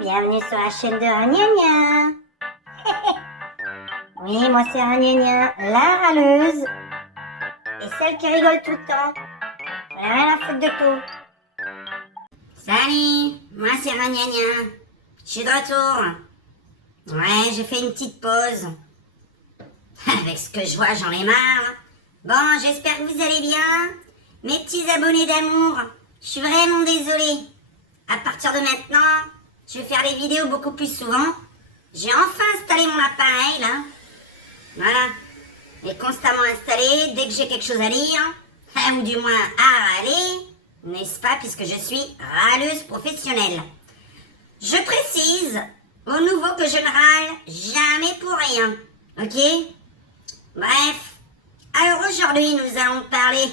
bienvenue sur la chaîne de Ragnagna. Oui, moi c'est Ragnagna, la râleuse. Et celle qui rigole tout le temps. J'en ai rien à foutre de tout. Salut, moi c'est Ragnagna. Je suis de retour. Ouais, j'ai fait une petite pause. Avec ce que je vois, j'en ai marre. Bon, j'espère que vous allez bien. Mes petits abonnés d'amour, je suis vraiment désolée. À partir de maintenant, je vais faire des vidéos beaucoup plus souvent. J'ai enfin installé mon appareil, là. Voilà. Il est constamment installé dès que j'ai quelque chose à lire, ou du moins à râler, n'est-ce pas, puisque je suis râleuse professionnelle. Je précise, au nouveau, que je ne râle jamais pour rien, ok? Bref, alors aujourd'hui, nous allons parler...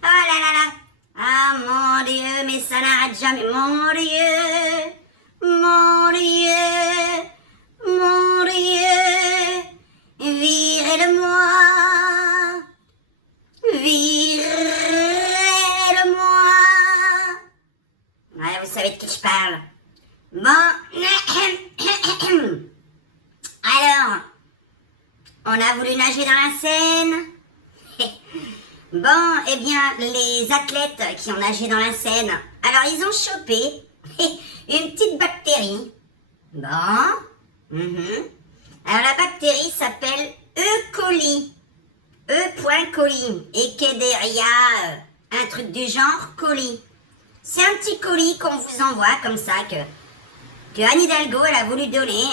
Oh là là là! Ah mon Dieu, mais ça n'arrête jamais. Mon Dieu, mon Dieu, mon Dieu, virez-le-moi, virez-le-moi. Ouais, vous savez de qui je parle. Bon, alors, on a voulu nager dans la Seine. Bon, eh bien, les athlètes qui ont nagé dans la Seine, alors ils ont chopé une petite bactérie. Bon. Alors la bactérie s'appelle E. coli. E.coli. Echederia, un truc du genre coli. C'est un petit colis qu'on vous envoie comme ça que Anne Hidalgo, elle a voulu donner.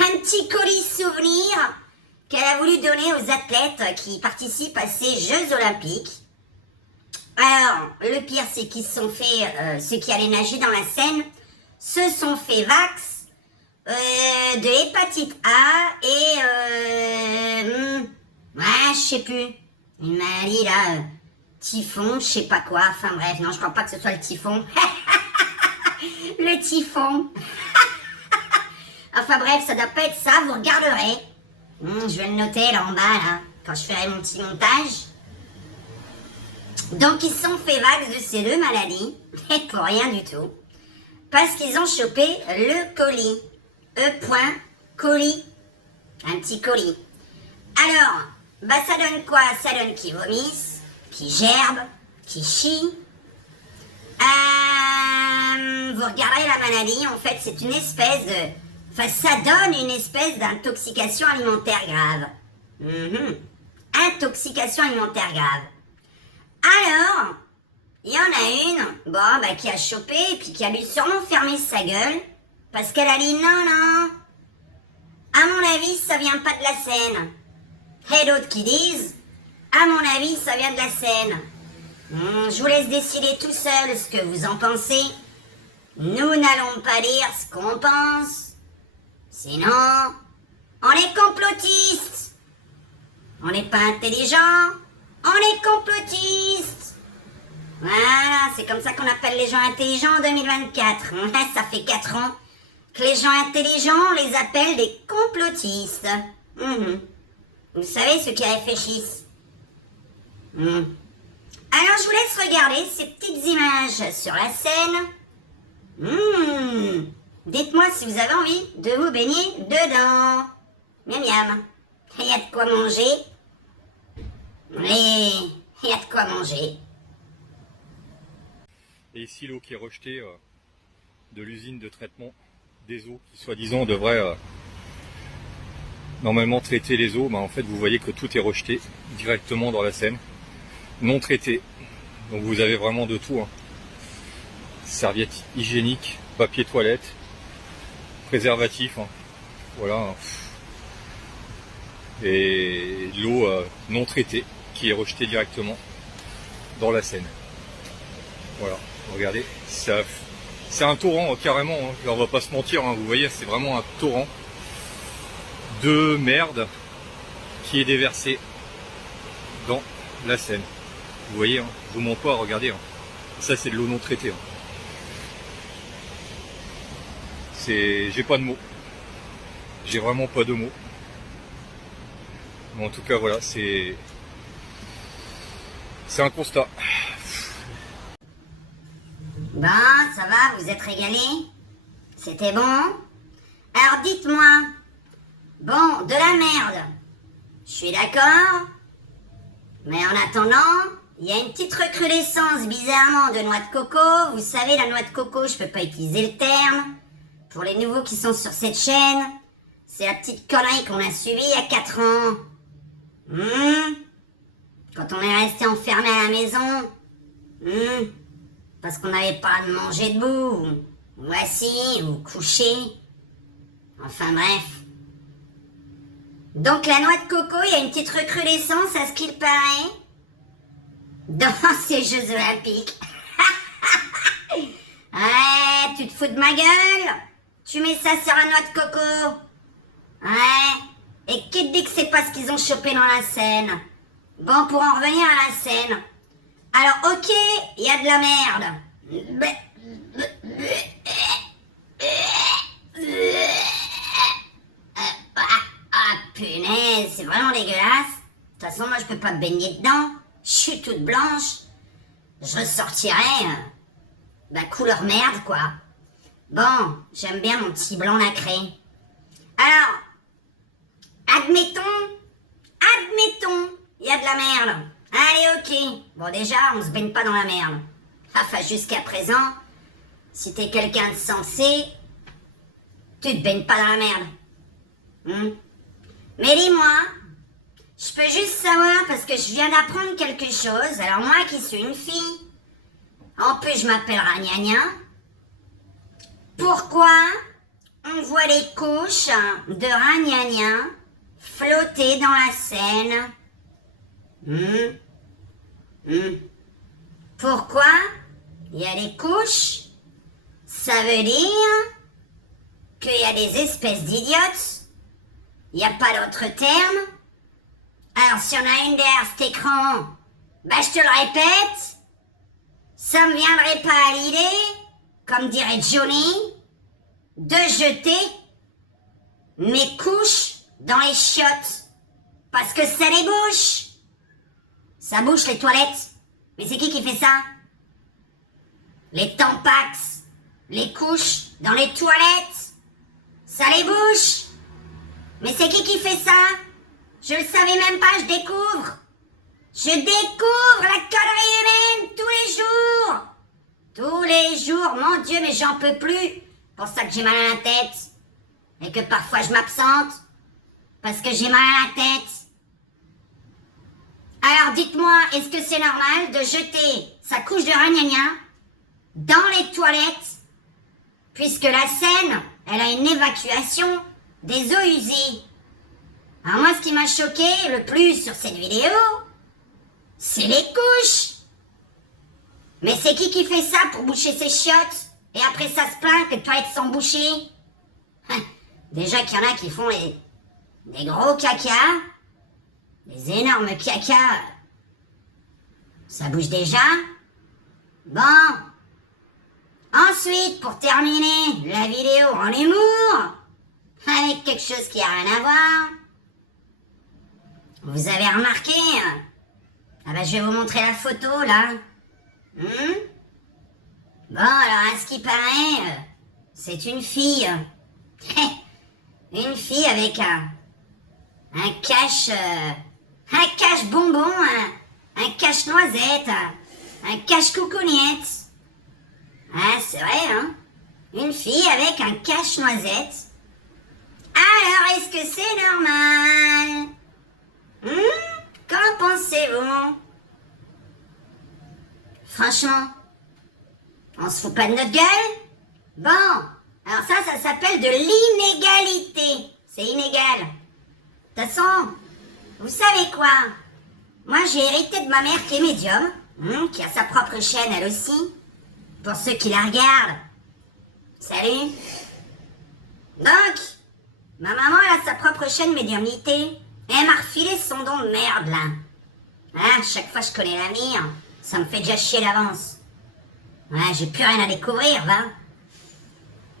Un petit colis souvenir qu'elle a voulu donner aux athlètes qui participent à ces Jeux Olympiques. Alors, le pire, c'est qu'ils se sont fait, ceux qui allaient nager dans la Seine, se sont fait vax de l'hépatite A et, ouais, je sais plus, une maladie là, typhon, je sais pas quoi, enfin bref, non, je crois pas que ce soit le typhon. Le typhon. Enfin bref, ça doit pas être ça, vous regarderez. Je vais le noter là en bas, là, quand je ferai mon petit montage. Donc ils se sont fait vax de ces deux maladies, et pour rien du tout, parce qu'ils ont chopé le colis. E.coli. Un petit colis. Alors, bah ça donne quoi? Ça donne qu'ils vomissent, qu'ils gerbent, qu'ils chient. Vous regarderez la maladie, en fait c'est une espèce de... Enfin, ça donne une espèce d'intoxication alimentaire grave. Intoxication alimentaire grave. Alors, il y en a une, bon, bah, qui a chopé, et puis qui a dû sûrement fermer sa gueule, parce qu'elle a dit non, non, à mon avis, ça vient pas de la Seine. Et d'autres qui disent, à mon avis, ça vient de la Seine. Je vous laisse décider tout seul ce que vous en pensez. Nous n'allons pas dire ce qu'on pense. Sinon, on est complotistes. On n'est pas intelligents, on est complotistes. Voilà, c'est comme ça qu'on appelle les gens intelligents en 2024. Ça fait 4 ans que les gens intelligents, on les appelle des complotistes. Vous savez, ceux qui réfléchissent. Alors, je vous laisse regarder ces petites images sur la Seine. Dites-moi si vous avez envie de vous baigner dedans. Miam miam. Il y a de quoi manger. Oui, il y a de quoi manger. Et ici l'eau qui est rejetée de l'usine de traitement des eaux qui soi-disant devrait normalement traiter les eaux. En fait vous voyez que tout est rejeté directement dans la Seine, non traité. Donc vous avez vraiment de tout. Serviettes hygiéniques, papier toilette, préservatif, voilà. Et l'eau non traitée qui est rejetée directement dans la Seine. Voilà, regardez, c'est un torrent carrément, là on va pas se mentir, vous voyez, c'est vraiment un torrent de merde qui est déversé dans la Seine. Vous voyez, je vous mens pas, regardez, ça c'est de l'eau non traitée. J'ai pas de mots, j'ai vraiment pas de mots. Mais en tout cas voilà, c'est un constat. Bon, ça va, vous êtes régalés? C'était bon? Alors dites-moi, bon, de la merde, je suis d'accord, mais en attendant, il y a une petite recrudescence bizarrement de noix de coco. Vous savez, la noix de coco, je peux pas utiliser le terme. Pour les nouveaux qui sont sur cette chaîne, c'est la petite connerie qu'on a subie il y a 4 ans. Quand on est resté enfermé à la maison, parce qu'on n'avait pas de manger debout, ou assis, ou couché. Enfin bref. Donc la noix de coco, il y a une petite recrudescence à ce qu'il paraît dans ces Jeux Olympiques. Ouais, tu te fous de ma gueule? Tu mets ça sur la noix de coco? Ouais. Et qui te dit que c'est pas ce qu'ils ont chopé dans la Seine? Bon, pour en revenir à la Seine. Alors, ok, il y a de la merde. Ah, punaise, c'est vraiment dégueulasse. De toute façon, moi, je peux pas me baigner dedans. Je suis toute blanche. Je ressortirai, couleur merde, quoi. Bon, j'aime bien mon petit blanc nacré. Alors, admettons, il y a de la merde. Allez, ok. Bon, déjà, on se baigne pas dans la merde. Enfin, jusqu'à présent, si t'es quelqu'un de sensé, tu te baignes pas dans la merde. Mais dis-moi, je peux juste savoir, parce que je viens d'apprendre quelque chose. Alors moi qui suis une fille, en plus je m'appelle Ragnagna, pourquoi on voit les couches de Ragnagna flotter dans la Seine? Pourquoi il y a des couches? Ça veut dire qu'il y a des espèces d'idiotes. Il n'y a pas d'autre terme. Alors si on a une derrière cet écran, je te le répète, ça me viendrait pas à l'idée, comme dirait Johnny, de jeter mes couches dans les chiottes. Parce que ça les bouche. Ça bouche les toilettes. Mais c'est qui fait ça? Les Tampax, les couches dans les toilettes, ça les bouche. Mais c'est qui fait ça? Je le savais même pas, je découvre. Je découvre la connerie humaine tous les jours. Tous les jours, mon Dieu, mais j'en peux plus. Pour ça que j'ai mal à la tête. Et que parfois je m'absente. Parce que j'ai mal à la tête. Alors dites-moi, est-ce que c'est normal de jeter sa couche de ragnagna dans les toilettes? Puisque la Seine, elle a une évacuation des eaux usées. Alors moi, ce qui m'a choqué le plus sur cette vidéo, c'est les couches. Mais c'est qui fait ça pour boucher ses chiottes? Et après ça se plaint que les toilettes sont bouchées? Déjà qu'il y en a qui font des gros caca, des énormes caca. Ça bouge déjà? Bon. Ensuite, pour terminer la vidéo en humour, avec quelque chose qui a rien à voir, vous avez remarqué? Je vais vous montrer la photo, là. Bon, alors, à ce qui paraît, c'est une fille. Une fille avec un cache bonbon, un cache noisette, un cache coucougnette. Ah, c'est vrai, hein? Une fille avec un cache noisette. Alors, est-ce que c'est normal? Qu'en pensez-vous? Franchement, on se fout pas de notre gueule? Bon, alors ça s'appelle de l'inégalité. C'est inégal. De toute façon, vous savez quoi? Moi, j'ai hérité de ma mère qui est médium, qui a sa propre chaîne elle aussi. Pour ceux qui la regardent. Salut. Donc, ma maman elle a sa propre chaîne médiumnité. Et elle m'a refilé son don de merde, là. Chaque fois que je connais la mienne, ça me fait déjà chier d'avance. J'ai plus rien à découvrir, va.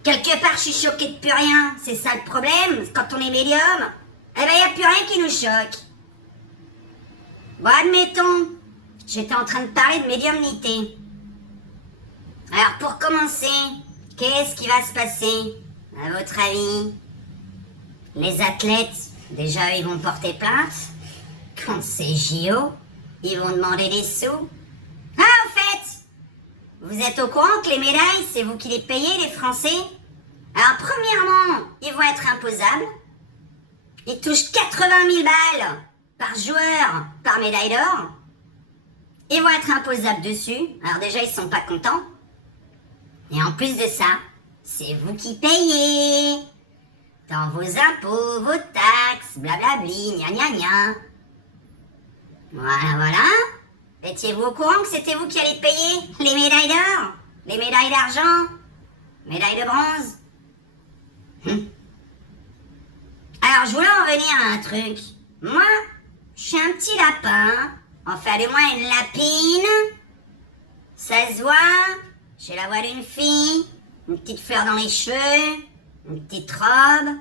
Quelque part, je suis choquée de plus rien. C'est ça le problème. Quand on est médium, y a plus rien qui nous choque. Bon, admettons, j'étais en train de parler de médiumnité. Alors, pour commencer, Qu'est-ce qui va se passer, à votre avis? Les athlètes, déjà, ils vont porter plainte. Quand c'est JO, ils vont demander des sous. Ah, au fait, vous êtes au courant que les médailles, c'est vous qui les payez, les Français? Alors, premièrement, ils vont être imposables. Ils touchent 80 000 balles par joueur, par médaille d'or. Ils vont être imposables dessus. Alors déjà, ils sont pas contents. Et en plus de ça, c'est vous qui payez. Dans vos impôts, vos taxes, blablabli, gna gna gna. Voilà, voilà. Étiez-vous au courant que c'était vous qui allez payer les médailles d'or, les médailles d'argent, médailles de bronze? Alors, je voulais en venir à un truc. Moi, je suis un petit lapin. Enfin, allez-moi une lapine. Ça se voit. J'ai la voix d'une fille. Une petite fleur dans les cheveux. Une petite robe.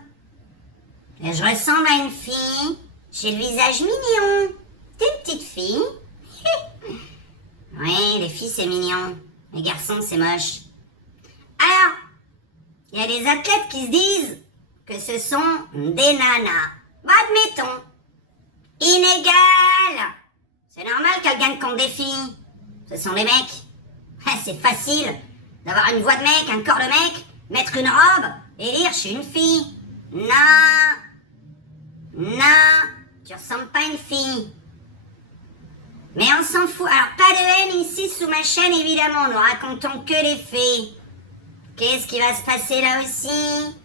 Et je ressemble à une fille. J'ai le visage mignon. T'es une petite fille. Oui, les filles, c'est mignon. Les garçons, c'est moche. Alors, il y a des athlètes qui se disent que ce sont des nanas. Bah, admettons. Inégal. C'est normal qu'elles gagnent contre des filles. Ce sont des mecs. C'est facile d'avoir une voix de mec, un corps de mec, mettre une robe et dire je suis une fille. Non. Non. Tu ressembles pas à une fille. Mais on s'en fout. Alors, pas de haine ici sous ma chaîne, évidemment. Nous racontons que les faits. Qu'est-ce qui va se passer là aussi?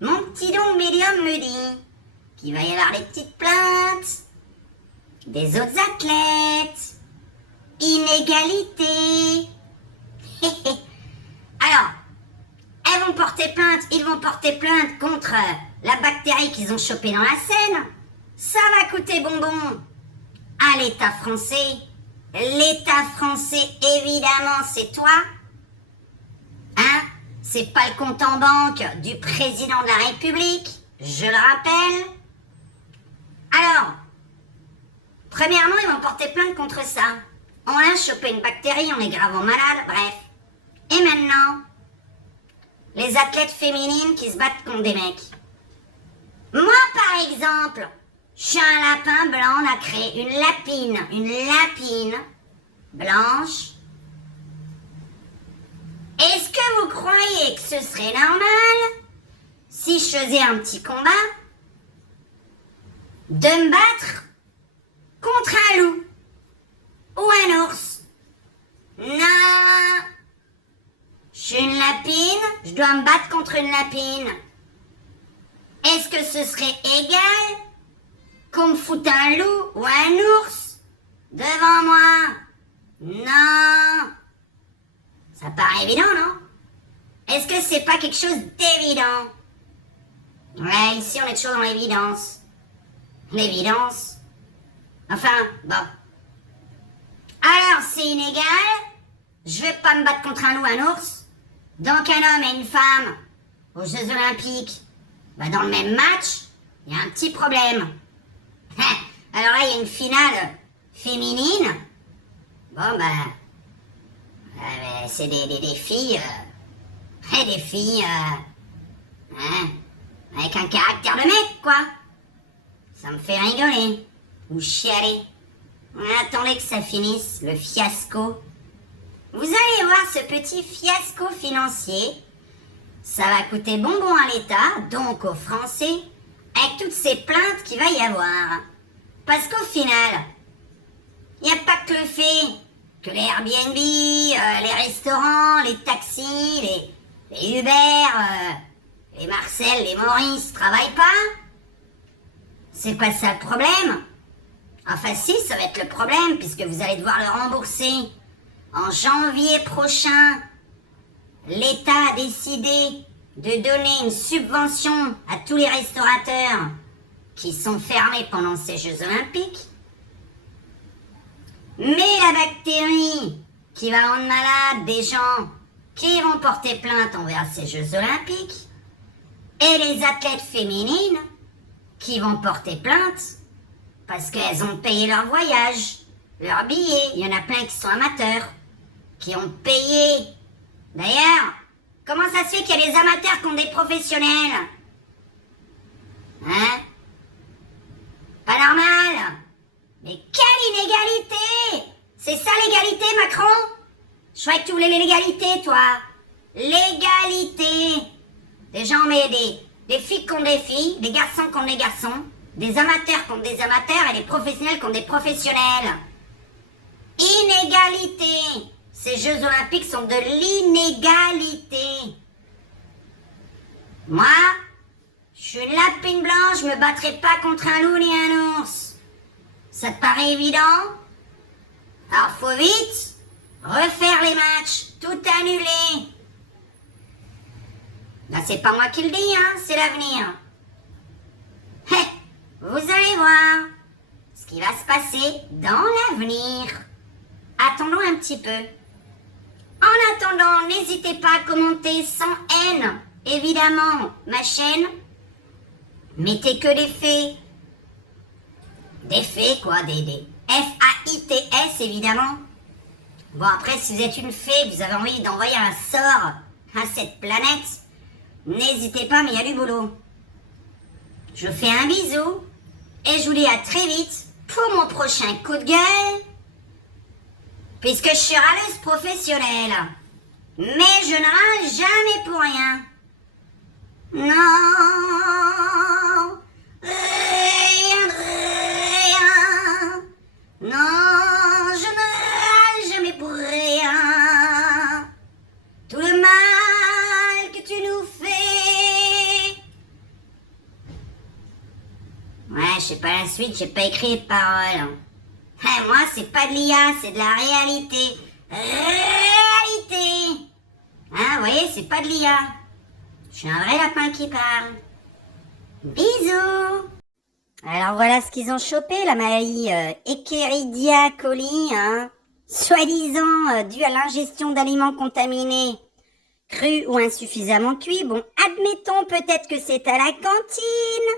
Mon petit don médium me dit qu'il va y avoir des petites plaintes des autres athlètes. Inégalité. Alors, elles vont porter plainte, ils vont porter plainte contre la bactérie qu'ils ont chopée dans la Seine. Ça va coûter bonbon à l'État français. L'État français, évidemment, c'est toi. Hein? C'est pas le compte en banque du président de la République, je le rappelle. Alors, premièrement, ils vont porter plainte contre ça. On a chopé une bactérie, on est gravement malade, bref. Et maintenant, les athlètes féminines qui se battent contre des mecs. Moi, par exemple, je suis un lapin blanc, on a créé une lapine blanche. Est-ce que vous croyez que ce serait normal, si je faisais un petit combat, de me battre contre un loup ou un ours? Non. Je suis une lapine, je dois me battre contre une lapine. Est-ce que ce serait égal qu'on me foute un loup ou un ours devant moi? Non. Ça paraît évident, non? Est-ce que c'est pas quelque chose d'évident? Ouais, ici on est toujours dans l'évidence. L'évidence. Enfin, bon. Alors, c'est inégal. Je vais pas me battre contre un loup, un ours. Donc un homme et une femme aux Jeux Olympiques, bah dans le même match, il y a un petit problème. Alors là, il y a une finale féminine. Bon, bah, c'est des filles, des filles, hein, avec un caractère de mec, quoi. Ça me fait rigoler, ou chialer. Attendez que ça finisse, le fiasco. Vous allez voir ce petit fiasco financier. Ça va coûter bonbon à l'État, donc aux Français, avec toutes ces plaintes qu'il va y avoir. Parce qu'au final, il n'y a pas que le fait que les Airbnb, les restaurants, les taxis, les Uber, les Marcel, les Maurice travaillent pas. C'est pas ça le problème. Enfin si, ça va être le problème, puisque vous allez devoir le rembourser. En janvier prochain, l'État a décidé de donner une subvention à tous les restaurateurs qui sont fermés pendant ces Jeux Olympiques. Mais la bactérie qui va rendre malade des gens qui vont porter plainte envers ces Jeux Olympiques et les athlètes féminines qui vont porter plainte parce qu'elles ont payé leur voyage, leur billet. Il y en a plein qui sont amateurs, qui ont payé. D'ailleurs, Comment ça se fait qu'il y a des amateurs contre des professionnels? Hein? Pas normal. Mais quelle inégalité! C'est ça l'égalité, Macron? Je croyais que tu voulais l'égalité, toi. L'égalité. Des gens, mais des filles contre des filles, des garçons contre des garçons, des amateurs contre des amateurs et des professionnels contre des professionnels. Inégalité. Ces Jeux Olympiques sont de l'inégalité. Moi, je suis une lapine blanche, je me battrai pas contre un loup ni un ours. Ça te paraît évident? Alors faut vite refaire les matchs, tout annuler. Ben, c'est pas moi qui le dis, hein, c'est l'avenir. Vous allez voir ce qui va se passer dans l'avenir. Attendons un petit peu. En attendant, n'hésitez pas à commenter sans haine, évidemment, ma chaîne. Mettez que des faits. Des faits, quoi, des F-A-I-T-S, évidemment. Bon, après, si vous êtes une fée, vous avez envie d'envoyer un sort à cette planète, n'hésitez pas, mais il y a du boulot. Je vous fais un bisou, et je vous dis à très vite pour mon prochain coup de gueule, puisque je suis râleuse professionnelle. Mais je ne râle jamais pour rien. Non, rien de rien. Non, je ne râle jamais pour rien. Tout le mal que tu nous fais. Ouais, je sais pas la suite, j'ai pas écrit les paroles. Moi, c'est pas de l'IA, c'est de la réalité. Réalité. Hein, vous voyez, c'est pas de l'IA. Je suis un vrai lapin qui parle. Bisous. Alors voilà ce qu'ils ont chopé, la maladie Escherichia coli, hein. Soi-disant due à l'ingestion d'aliments contaminés, crus ou insuffisamment cuits. Bon, admettons peut-être que c'est à la cantine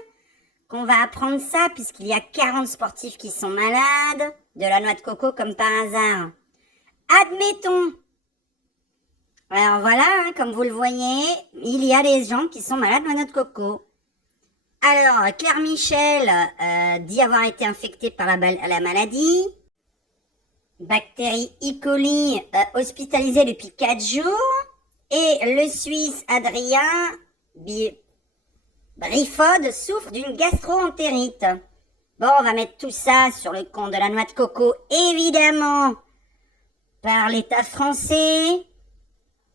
qu'on va apprendre ça, puisqu'il y a 40 sportifs qui sont malades de la noix de coco comme par hasard. Admettons. Alors voilà, hein, comme vous le voyez, il y a des gens qui sont malades de la noix de coco. Alors, Claire Michel dit avoir été infectée par la maladie. Bactérie E. coli hospitalisée depuis 4 jours. Et le Suisse Adrien Brifod souffre d'une gastro-entérite. Bon, on va mettre tout ça sur le compte de la noix de coco, évidemment, par l'État français,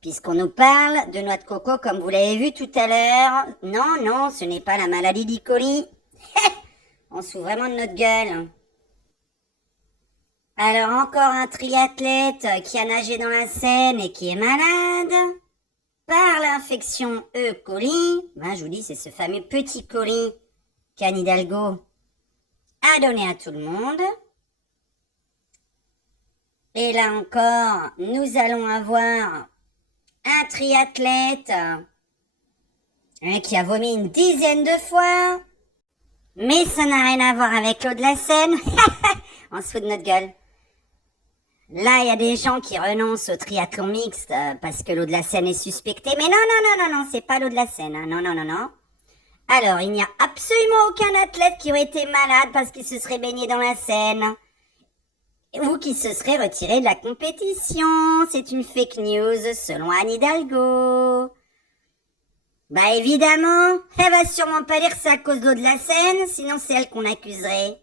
puisqu'on nous parle de noix de coco, comme vous l'avez vu tout à l'heure. Non, non, ce n'est pas la maladie d'E. coli. On se fout vraiment de notre gueule. Alors, encore un triathlète qui a nagé dans la Seine et qui est malade par l'infection E. coli. Ben, je vous dis, c'est ce fameux petit colis qu'Anne Hidalgo a donné à tout le monde. Et là encore, nous allons avoir un triathlète qui a vomi une dizaine de fois. Mais ça n'a rien à voir avec l'eau de la Seine. On se fout de notre gueule. Là, il y a des gens qui renoncent au triathlon mixte parce que l'eau de la Seine est suspectée. Mais non, non, non, non, non, c'est pas l'eau de la Seine. Hein. Non, non, non, non. Alors, il n'y a absolument aucun athlète qui aurait été malade parce qu'il se serait baigné dans la Seine. Ou qui se serait retiré de la compétition. C'est une fake news selon Anne Hidalgo. Bah évidemment, elle va sûrement pas dire que c'est à cause de l'eau de la Seine, sinon c'est elle qu'on accuserait.